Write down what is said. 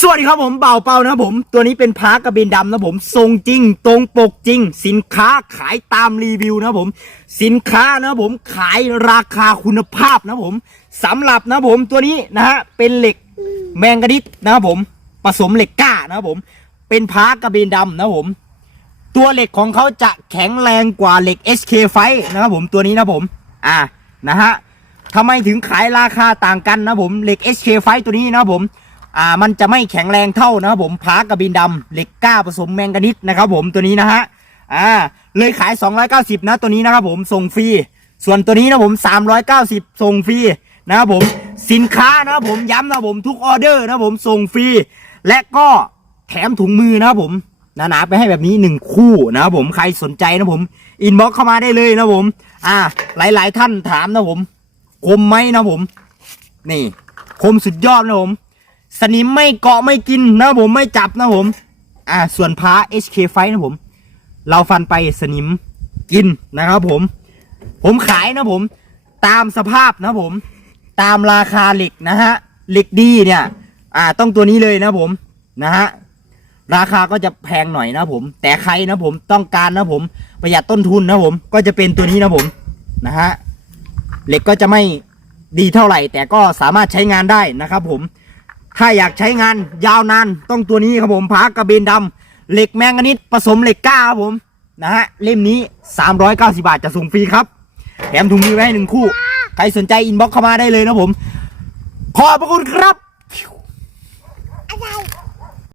สวัสดีครับผมเบาเปานะผม ตัวนี้เป็นพากระเบนดำนะผมทรงจริง ตรงปกจริง สินค้าขายตามรีวิวนะผม สินค้านะผมขายราคาคุณภาพนะผมสำหรับนะผมตัวนี้นะฮะเป็นเหล็กแมงกะดิสนะผมผสมเหล็กกล้านะผม เป็นพากระเบนดำนะผม ตัวเหล็กของเขาจะแข็งแรงกว่าเหล็ก SK ไฟนะครับผมตัวนี้นะผม อ่านะฮะทำไมถึงขายราคาต่างกันนะผมเหล็ก SK ไฟตัวนี้นะผม อ่ามันจะไม่แข็งแรงเท่านะครับผมพากระบินดำเหล็กก้าผสมแมงกานิสนะครับผมตัวนี้นะฮะอ่าเลยขาย 290 นะตัวนี้นะครับผมส่งฟรีส่วนตัวนี้นะผม 390 ส่งฟรีนะครับผมสินค้านะครับผมย้ำนะผมทุกออเดอร์นะผมส่งฟรีและก็แถมถุงมือนะครับผมหนาๆไปให้แบบนี้หนึ่งคู่นะครับผมใครสนใจนะผมอินบ็อกเข้ามาได้เลยนะผม อ่า หลายๆท่านถามนะผม คมไหมนะผม นี่ คมสุดยอดนะผม สนิมไม่เกาะไม่กินนะผมไม่จับนะผม อ่าส่วนพา HK ไฟนะผม เราฟันไปสนิมกินนะครับผม ผมขายนะผม ตามสภาพนะผม ตามราคาเหล็กนะฮะเหล็กดีเนี่ย อ่าต้องตัวนี้เลยนะผมนะฮะราคาก็จะแพงหน่อยนะผม แต่ใครนะผมต้องการนะผม ประหยัดต้นทุนนะผม ก็จะเป็นตัวนี้นะผมนะฮะเหล็กก็จะไม่ดีเท่าไหร่ แต่ก็สามารถใช้งานได้นะครับผม ถ้าอยากใช้งานยาวนานต้องตัวนี้ครับผมพากระเบนดำเหล็กแมงกานิสผสมเหล็กกล้าครับผมนะฮะเล่มนี้ 390 บาทจะส่งฟรีครับแถมถุงมือไว้ให้หนึ่งคู่ ใครสนใจอินบ็อกเข้ามาได้เลยนะผม ขอบพระคุณครับอะไร